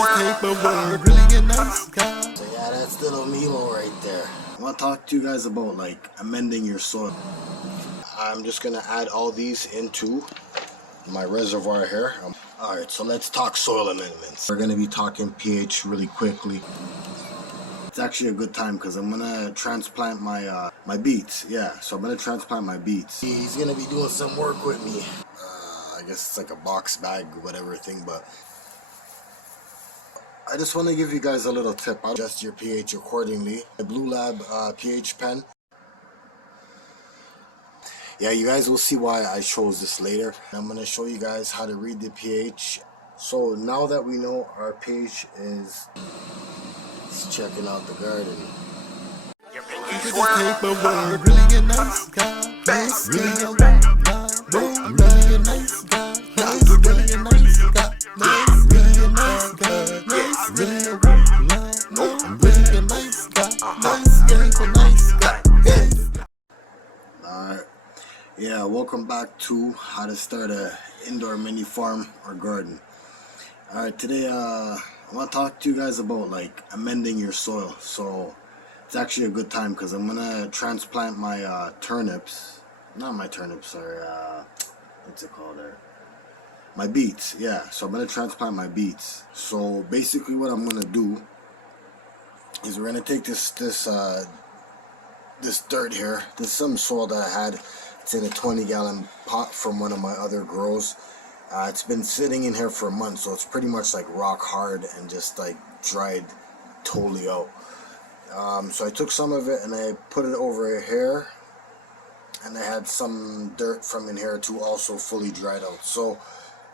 So yeah, that's little Milo right there. I want to talk to you guys about like amending your soil. I'm just gonna add all these into my reservoir here. Alright, so let's talk soil amendments. We're gonna be talking pH really quickly. It's actually a good time because I'm gonna transplant my my beets. Yeah, so I'm gonna transplant my beets. He's gonna be doing some work with me. I guess it's like a box bag, whatever thing, but I just want to give you guys a little tip. Adjust your pH accordingly. The Blue Lab pH pen. Yeah, you guys will see why I chose this later. I'm going to show you guys how to read the pH. So now that we know our pH is, let's checking out the garden. Your pinky swear. Really a nice guy. Really a nice guy. Really a nice guy. Really a nice guy. Really a nice guy. Really a really a nice guy. Nice guy. Alright. Yeah, welcome back to how to start a indoor mini farm or garden. Alright, today I want to talk to you guys about like amending your soil. So it's actually a good time because I'm gonna transplant my turnips. Not my turnips, sorry. What's it called there? My beets. Yeah, so I'm gonna transplant my beets. So basically, what I'm gonna do is we're gonna take this dirt here. This is some soil that I had. It's in a 20-gallon pot from one of my other grows. It's been sitting in here for a month, so it's pretty much like rock hard and just like dried totally out. So I took some of it and I put it over here, and I had some dirt from in here too, also fully dried out. So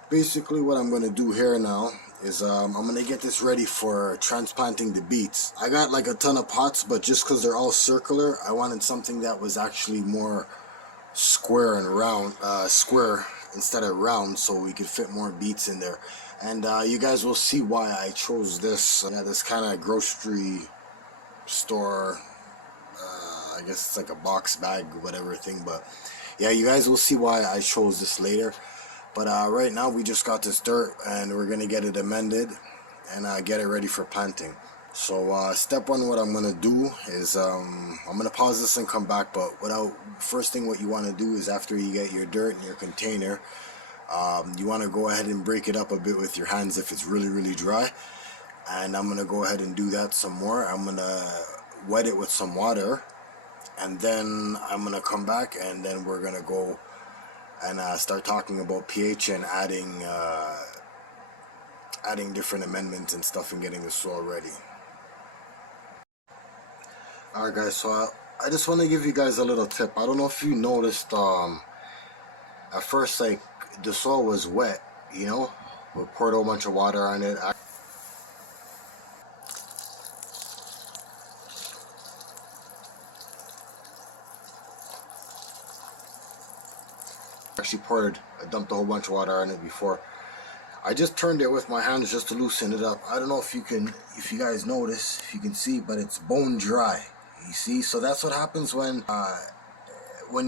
basically what I'm going to do here now is I'm going to get this ready for transplanting the beets. I got like a ton of pots, but just because they're all circular, I wanted something that was actually more square and round, square instead of round, so we could fit more beets in there. And you guys will see why I chose this. This kind of grocery store, I guess it's like a box bag, whatever thing, but yeah, you guys will see why I chose this later. But right now we just got this dirt and we're gonna get it amended and get it ready for planting. So step one, what I'm gonna do is I'm gonna pause this and come back. But first thing what you want to do is, after you get your dirt in your container, you want to go ahead and break it up a bit with your hands if it's really dry. And I'm gonna go ahead and do that some more. I'm gonna wet it with some water, and then I'm gonna come back and then we're gonna go and start talking about pH and adding different amendments and stuff and getting the soil ready. Alright guys, so I just want to give you guys a little tip. I don't know if you noticed, at first like the soil was wet, you know, we poured a whole bunch of water on it. I dumped a whole bunch of water on it before. I just turned it with my hands just to loosen it up. I don't know if you guys notice, if you can see, but it's bone dry. You see, so that's what happens when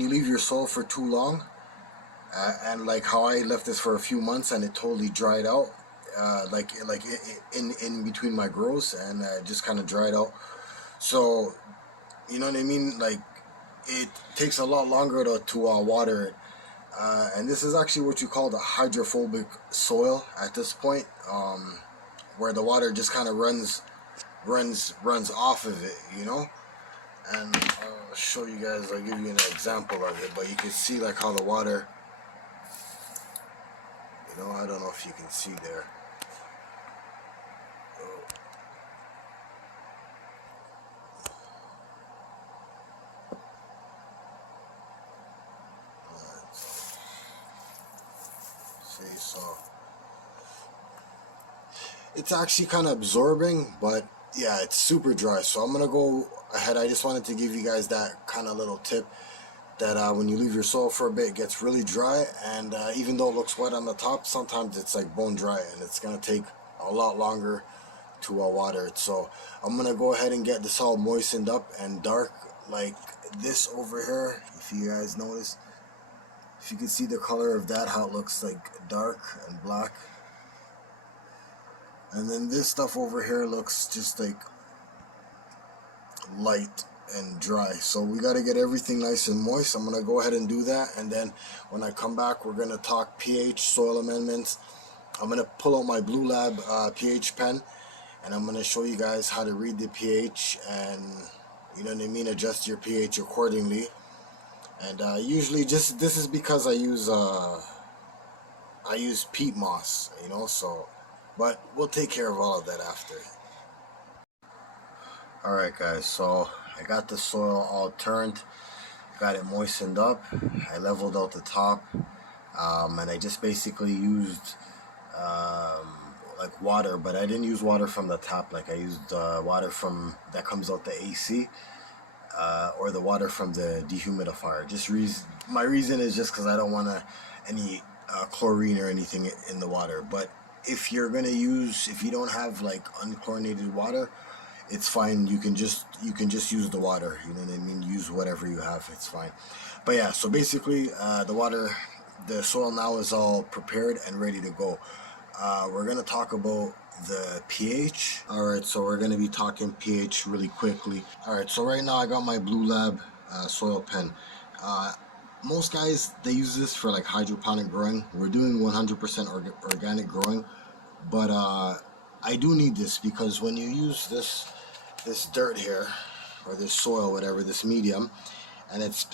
you leave your soil for too long. And like how I left this for a few months and it totally dried out, like in between my grows, and just kind of dried out. So you know what I mean? Like it takes a lot longer to water it. And this is actually what you call the hydrophobic soil at this point, where the water just kind of runs off of it, you know. And I'll show you guys, I'll give you an example of it, but you can see like how the water, you know, I don't know if you can see there. So it's actually kind of absorbing, but yeah, it's super dry. So I'm gonna go ahead. I just wanted to give you guys that kind of little tip, that when you leave your soil for a bit, it gets really dry, and even though it looks wet on the top, sometimes it's like bone dry, and it's gonna take a lot longer to water it. So I'm gonna go ahead and get this all moistened up and dark like this over here. If you guys notice, if you can see the color of that, how it looks like dark and black. And then this stuff over here looks just like light and dry. So we got to get everything nice and moist. I'm going to go ahead and do that. And then when I come back, we're going to talk pH, soil amendments. I'm going to pull out my Blue Lab pH pen, and I'm going to show you guys how to read the pH and, you know what I mean, adjust your pH accordingly. And usually just, this is because I use peat moss, you know, so, but we'll take care of all of that after. Alright guys, so I got the soil all turned, got it moistened up, I leveled out the top, and I just basically used like water, but I didn't use water from the tap. Like I used water from that comes out the AC, or the water from the dehumidifier. Just my reason is just because I don't want any chlorine or anything in the water. But if you're gonna use, if you don't have like unchlorinated water, it's fine. You can just use the water. You know what I mean? Use whatever you have. It's fine. But yeah, so basically, the soil now is all prepared and ready to go. We're gonna talk about the pH. Alright, so we're gonna be talking pH really quickly. Alright, so right now I got my Blue Lab soil pen. Most guys, they use this for like hydroponic growing. We're doing 100% organic growing, but I do need this because when you use this dirt here, or this soil, whatever, this medium, and it's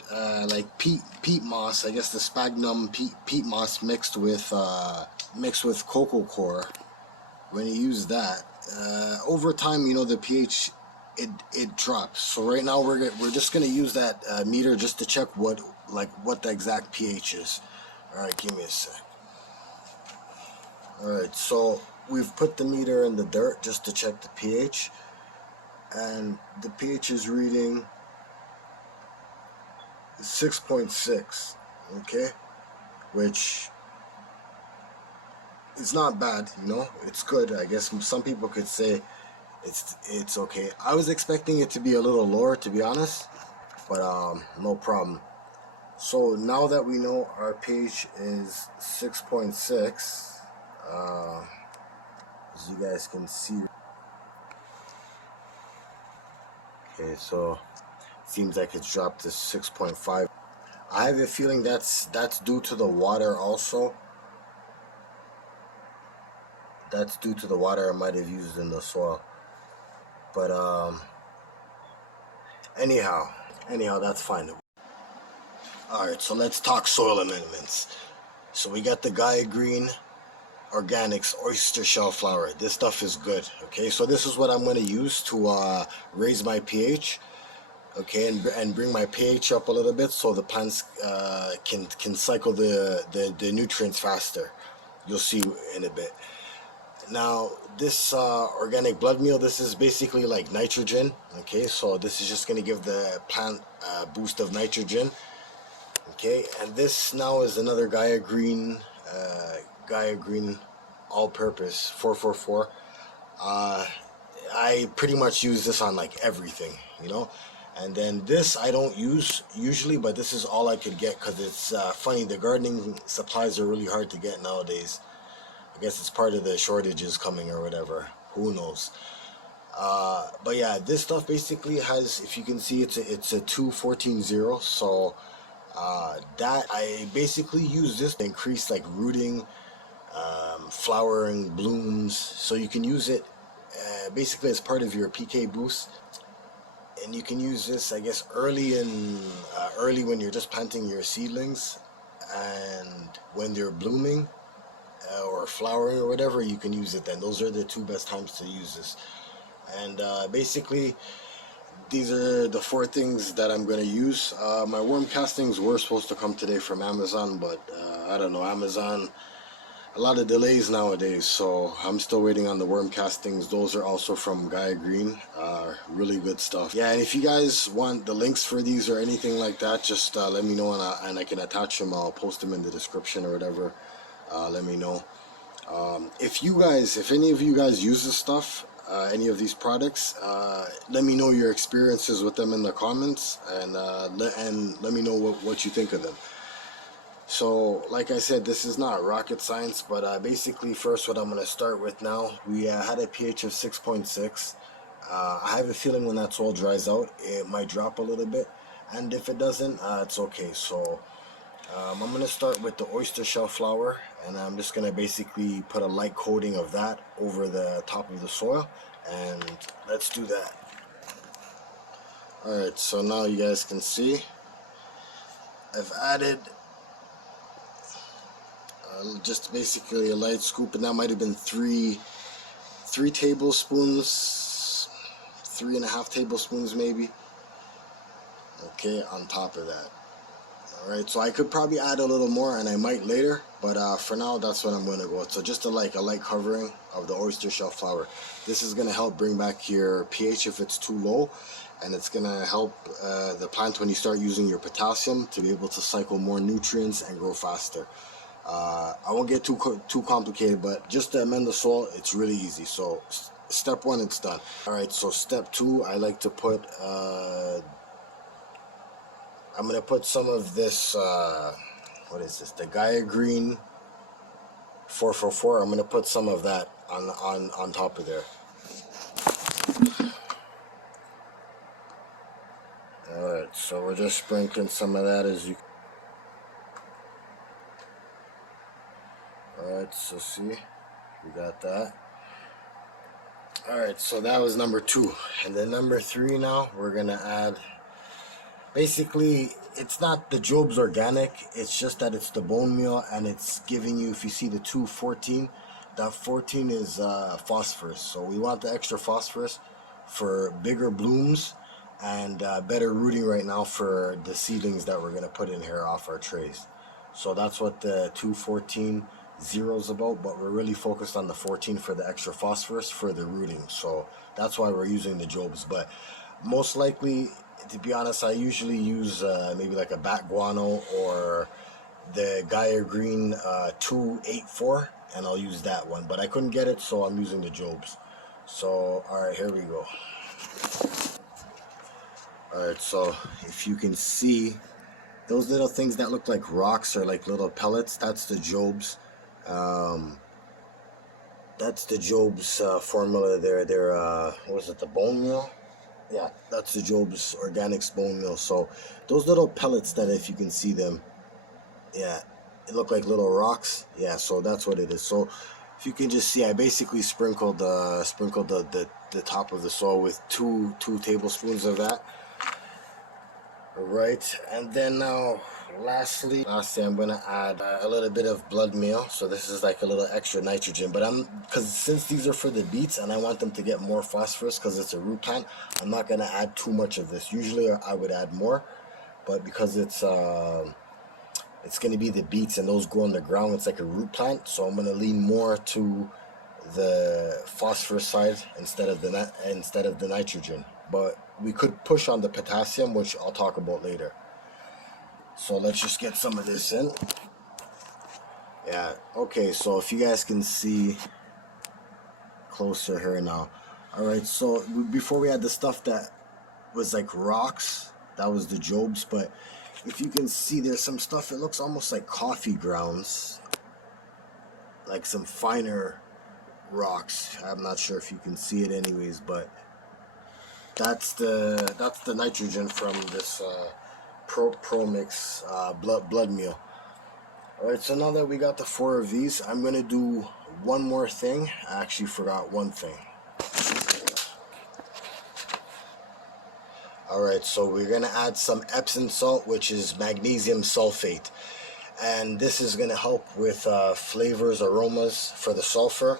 like peat moss, I guess the sphagnum peat moss mixed with cocoa coir. When you use that, over time, you know, the pH it drops. So right now we're just gonna use that meter just to check what the exact pH is. All right, give me a sec. All right, so we've put the meter in the dirt just to check the pH, and the pH is reading 6.6. Okay, which it's not bad, you know, it's good. I guess some people could say it's okay. I was expecting it to be a little lower, to be honest, but no problem. So now that we know our pH is 6.6, as you guys can see, okay, so it seems like it's dropped to 6.5. I have a feeling that's due to the water also. That's due to the water I might have used in the soil. But anyhow, that's fine. Alright, so let's talk soil amendments. So we got the Gaia Green Organics Oyster Shell Flour. This stuff is good. Okay, so this is what I'm going to use to raise my pH. Okay, and bring my pH up a little bit so the plants can cycle the nutrients faster. You'll see in a bit. Now this organic blood meal, this is basically like nitrogen. Okay, so this is just going to give the plant a boost of nitrogen. Okay, and this now is another Gaia Green all-purpose 444. I pretty much use this on like everything, you know. And then this I don't use usually, but this is all I could get because it's funny, the gardening supplies are really hard to get nowadays. I guess it's part of the shortages coming or whatever, who knows. But yeah, this stuff basically has, if you can see, it's a 214-0. So that I basically use this to increase like rooting, flowering, blooms. So you can use it basically as part of your PK boost. And you can use this, I guess, early when you're just planting your seedlings, and when they're blooming or flowering or whatever, you can use it then. Those are the two best times to use this. And basically, these are the 4 things that I'm going to use. My worm castings were supposed to come today from Amazon, but I don't know, Amazon, a lot of delays nowadays, so I'm still waiting on the worm castings. Those are also from Gaia Green. Really good stuff. Yeah, and if you guys want the links for these or anything like that, just let me know, and I can attach them. I'll post them in the description or whatever. Let me know. If any of you guys use this stuff, any of these products, let me know your experiences with them in the comments, and let me know what you think of them. So, like I said, this is not rocket science, but basically, first, what I'm going to start with now, we had a pH of 6.6. I have a feeling when that soil dries out, it might drop a little bit, and if it doesn't, it's okay. So, I'm going to start with the oyster shell flour, and I'm just going to basically put a light coating of that over the top of the soil, and let's do that. Alright, so now you guys can see, I've added just basically a light scoop, and that might have been three tablespoons, 3.5 tablespoons maybe. Okay, on top of that. Alright, so I could probably add a little more, and I might later, but for now, that's what I'm going to go with. So just a light covering of the oyster shell flour. This is going to help bring back your pH if it's too low, and it's going to help the plant, when you start using your potassium, to be able to cycle more nutrients and grow faster. I won't get too complicated, but just to amend the soil, it's really easy. So step 1, it's done. Alright, so step 2, I like to put I'm gonna put some of this what is this, the Gaia Green 444. I'm gonna put some of that on top of there. Alright, so we're just sprinkling some of that as you. Alright, so see, we got that. Alright, so that was number 2. And then number 3 now, we're gonna add, basically, it's not the Job's organic, it's just that it's the bone meal, and it's giving you, if you see the 214, that 14 is phosphorus. So we want the extra phosphorus for bigger blooms and better rooting right now for the seedlings that we're going to put in here off our trays. So that's what the 214 0 is about, but we're really focused on the 14 for the extra phosphorus for the rooting. So that's why we're using the Job's. But most likely, to be honest, I usually use maybe like a bat guano or the Gaia Green 284, and I'll use that one. But I couldn't get it, so I'm using the Job's. So, alright, here we go. Alright, so if you can see, those little things that look like rocks or like little pellets, that's the Job's. That's the Job's formula there. They're, what was it, the bone meal? Yeah, that's the Job's Organics bone meal. So those little pellets that, if you can see them, yeah, it look like little rocks. Yeah, so that's what it is. So if you can just see, I basically sprinkled the top of the soil with two tablespoons of that. All right, and then now lastly I'm gonna add a little bit of blood meal. So this is like a little extra nitrogen, but because since these are for the beets and I want them to get more phosphorus because it's a root plant, I'm not gonna add too much of this. Usually I would add more, but because it's gonna be the beets and those grow on the ground, it's like a root plant, so I'm gonna lean more to the phosphorus side instead of the nitrogen. But we could push on the potassium, which I'll talk about later. So let's just get some of this in. Yeah, okay, so if you guys can see closer here now. Alright, so before we had the stuff that was like rocks, that was the Job's, but if you can see, there's some stuff, it looks almost like coffee grounds, like some finer rocks. I'm not sure if you can see it anyways, but that's the nitrogen from this Pro Mix blood meal. Alright, so now that we got the 4 of these, I'm going to do one more thing. I actually forgot one thing. Alright, so we're going to add some Epsom salt, which is magnesium sulfate. And this is going to help with flavors, aromas for the sulfur.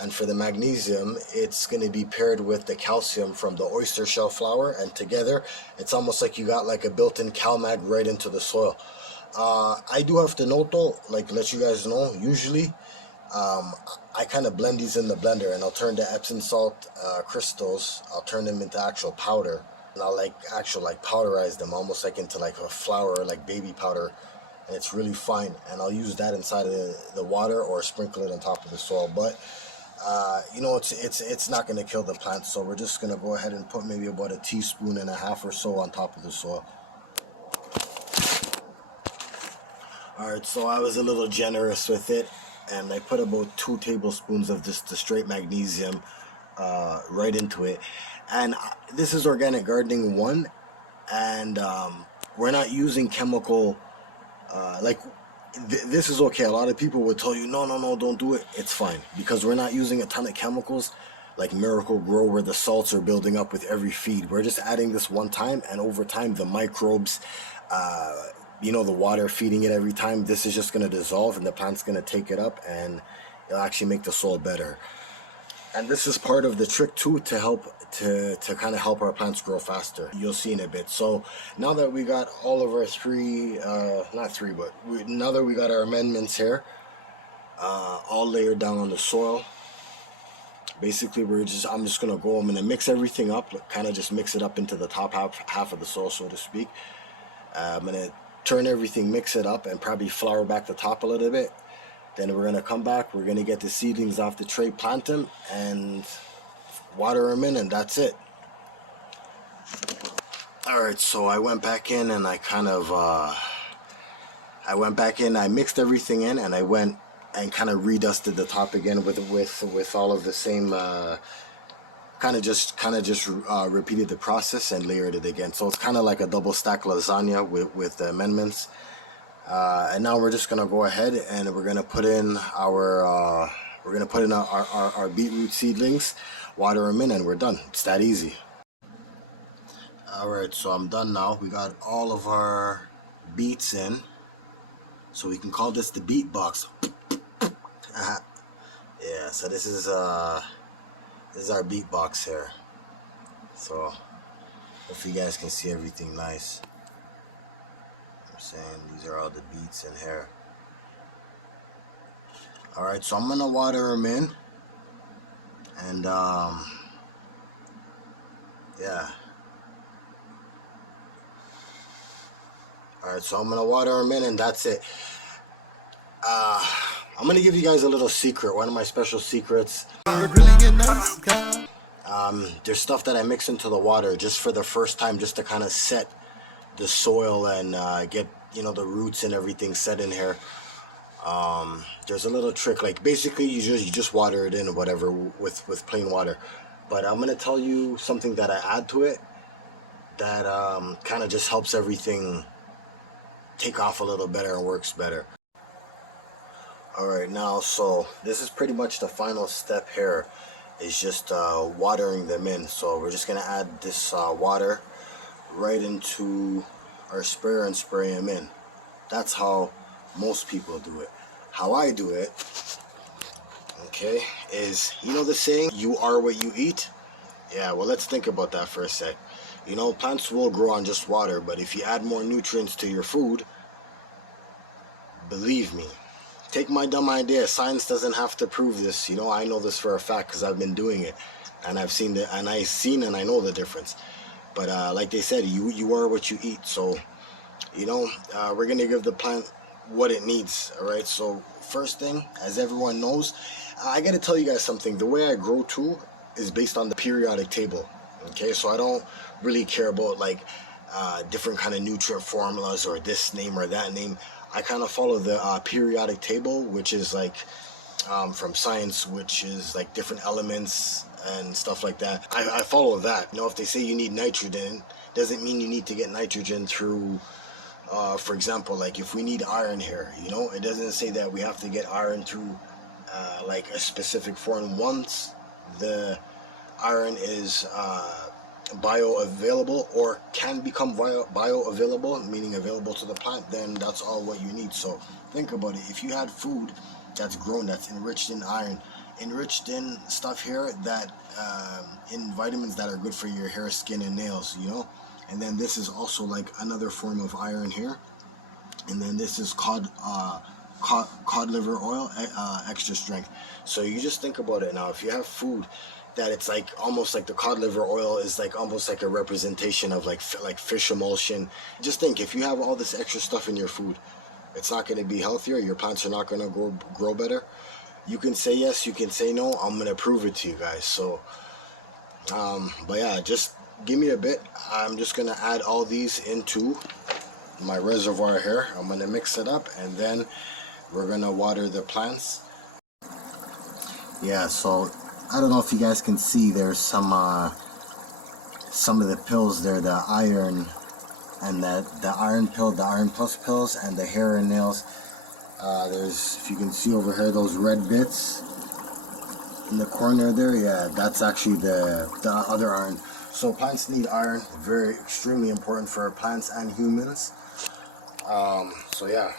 And for the magnesium, it's going to be paired with the calcium from the oyster shell flour. And together, it's almost like you got like a built-in CalMag right into the soil. I do have to note though, like let you guys know, usually I kind of blend these in the blender, and I'll turn the Epsom salt crystals, I'll turn them into actual powder. And I'll powderize them almost like into like a flour, like baby powder, and it's really fine. And I'll use that inside of the water or sprinkle it on top of the soil. But you know, it's not going to kill the plant, so we're just going to go ahead and put maybe about 1.5 teaspoons or so on top of the soil. Alright, so I was a little generous with it, and I put about 2 tablespoons of just the straight magnesium right into it. And this is Organic Gardening 1, and we're not using chemical, like, this is okay. A lot of people would tell you, no, no, no, don't do it. It's fine, because we're not using a ton of chemicals like Miracle Grow where the salts are building up with every feed. We're just adding this one time, and over time the microbes, the water feeding it every time, this is just going to dissolve and the plant's going to take it up, and it'll actually make the soil better. And this is part of the trick too, to help to kind of help our plants grow faster. You'll see in a bit. So now that we got all of our now that we got our amendments here all layered down on the soil, basically I'm just gonna mix everything up, kind of just mix it up into the top half of the soil, so to speak. I'm gonna turn everything, mix it up, and probably flour back the top a little bit. Then we're gonna come back, we're gonna get the seedlings off the tray, plant them, and water them in, and that's it. Alright, so I went back in and I mixed everything in, and I went and kind of redusted the top again with all of the same, kind of just repeated the process and layered it again. So it's kind of like a double stack lasagna with the amendments. And now we're just gonna go ahead and we're gonna put in our beetroot seedlings, water them in, and we're done. It's that easy. Alright, so I'm done now. We got all of our beets in, so we can call this the beet box. Yeah, so this is our beet box here. So hopefully you guys can see everything nice. I'm saying these are all the beets in here. Alright, so I'm gonna water them in, and yeah. Alright, so I'm gonna water them in, and that's it. I'm gonna give you guys a little secret, one of my special secrets. There's stuff that I mix into the water just for the first time, just to kind of set the soil and get the roots and everything set in here. There's a little trick, like basically you just water it in or whatever with plain water, but I'm gonna tell you something that I add to it that kind of just helps everything take off a little better and works better. Alright, now so this is pretty much the final step here, is just watering them in. So we're just gonna add this water right into our sprayer and spray them in. That's how most people do it. How I do it, okay, is, the saying, you are what you eat? Yeah, well, let's think about that for a sec. Plants will grow on just water, but if you add more nutrients to your food, believe me, take my dumb idea, science doesn't have to prove this. I know this for a fact because I've been doing it, and I've seen and I know the difference. But like they said, you are what you eat. So we're gonna give the plant what it needs. All right, so first thing, as everyone knows, I gotta tell you guys something. The way I grow too is based on the periodic table. Okay, so I don't really care about like different kind of nutrient formulas or this name or that name. I kind of follow the periodic table, which is like from science, which is like different elements and stuff like that. I follow that. If they say you need nitrogen, doesn't mean you need to get nitrogen through, for example, like if we need iron here, it doesn't say that we have to get iron through like a specific form. Once the iron is bioavailable or can become bioavailable, meaning available to the plant, then that's all what you need. So think about it. If you had food that's grown, that's enriched in iron, enriched in stuff here that in vitamins that are good for your hair, skin, and nails, and then this is also like another form of iron here, and then this is cod liver oil, extra strength. So you just think about it now. If you have food that it's like almost like the cod liver oil is like almost like a representation of like fish emulsion. Just think, if you have all this extra stuff in your food, it's not going to be healthier. Your plants are not going to grow better. You can say yes, you can say no. I'm going to prove it to you guys. So but yeah, just give me a bit. I'm just going to add all these into my reservoir here. I'm gonna mix it up, and then we're gonna water the plants. Yeah, so I don't know if you guys can see, there's some of the pills there, the iron, and the iron pill, the iron plus pills, and the hair and nails. There's, if you can see over here, those red bits in the corner there, yeah, that's actually the other iron. So plants need iron, very extremely important for plants and humans. So yeah,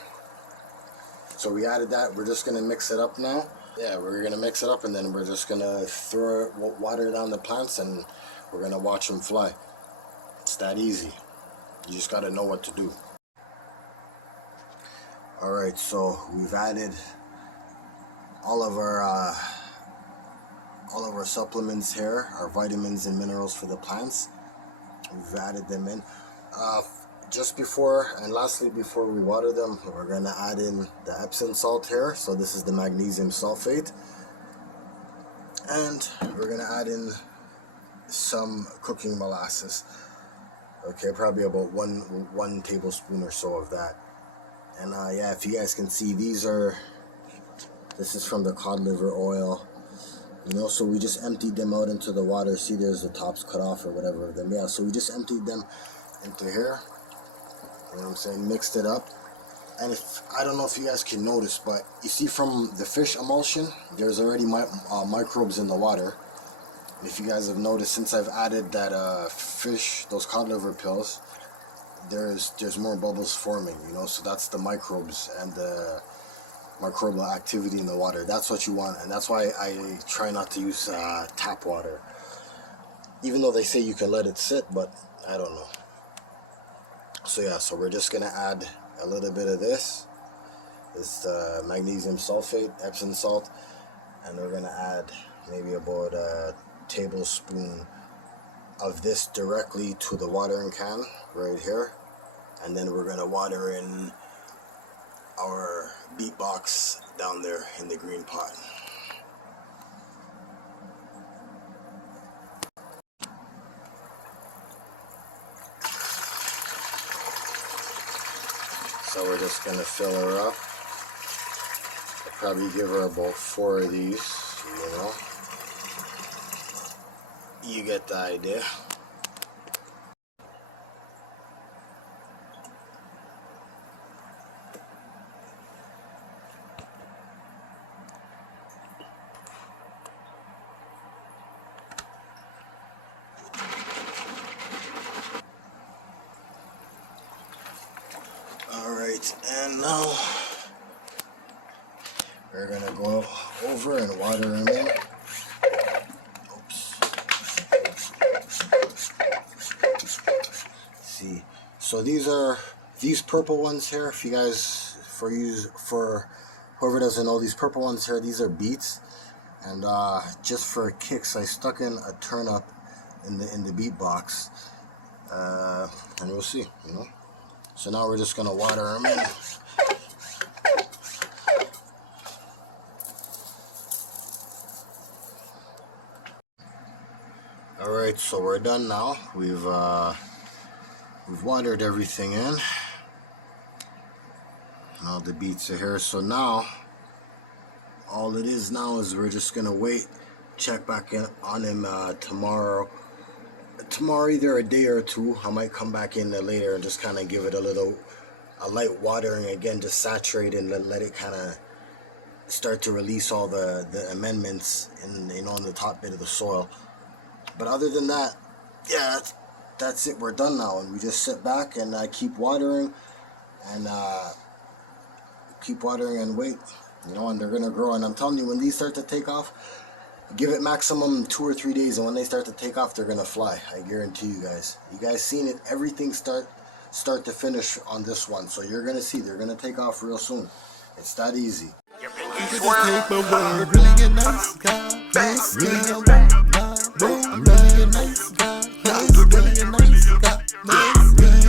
so we added that. We're just gonna mix it up now. Yeah, we're gonna mix it up, and then we're just gonna throw water down the plants, and we're gonna watch them fly. It's that easy. You just gotta know what to do. All right, so we've added all of our supplements here, our vitamins and minerals for the plants. We've added them in. Just before, and lastly before we water them, we're going to add in the Epsom salt here. So this is the magnesium sulfate. And we're going to add in some cooking molasses. Okay, probably about one tablespoon or so of that. And yeah, if you guys can see, this is from the cod liver oil. You know, so we just emptied them out into the water. See, there's the tops cut off or whatever of them. Yeah, so we just emptied them into here. You know what I'm saying? Mixed it up. And I don't know if you guys can notice, but you see from the fish emulsion, there's already microbes in the water. And if you guys have noticed, since I've added that those cod liver pills, there's more bubbles forming, you know, so that's the microbes and the microbial activity in the water. That's what you want, and that's why I try not to use tap water. Even though they say you can let it sit, but I don't know. So yeah, so we're just gonna add a little bit of this. It's magnesium sulfate, Epsom salt, and we're gonna add maybe about a tablespoon of this directly to the watering can right here, and then we're gonna water in our beet box down there in the green pot. So we're just gonna fill her up. I'll probably give her about 4 of these, you know. You get the idea. Alright, and now we're gonna go over and water them in. Oops. See, so these purple ones here, if you guys, for whoever doesn't know, these purple ones here, these are beets, and just for kicks, I stuck in a turnip in the beet box, and you'll see, you know. So now we're just gonna water them in. Alright, so we're done now. We've watered everything in. Now the beets are here. So now all it is now is we're just gonna wait, check back in on him tomorrow, either a day or two. I might come back in later and just kind of give it a light watering again, just saturate and let it kind of start to release all the amendments in, you know, in the top bit of the soil. But other than that, yeah, that's it. We're done now, and we just sit back and keep watering and wait, you know, and they're gonna grow. And I'm telling you, when these start to take off, give it maximum 2 or 3 days, and when they start to take off, they're gonna fly. I guarantee you guys. You guys seen it, everything start to finish on this one. So you're gonna see they're gonna take off real soon. It's that easy. Really a nice guy, nice, really a nice guy, really a nice guy, nice, really a nice guy, nice, really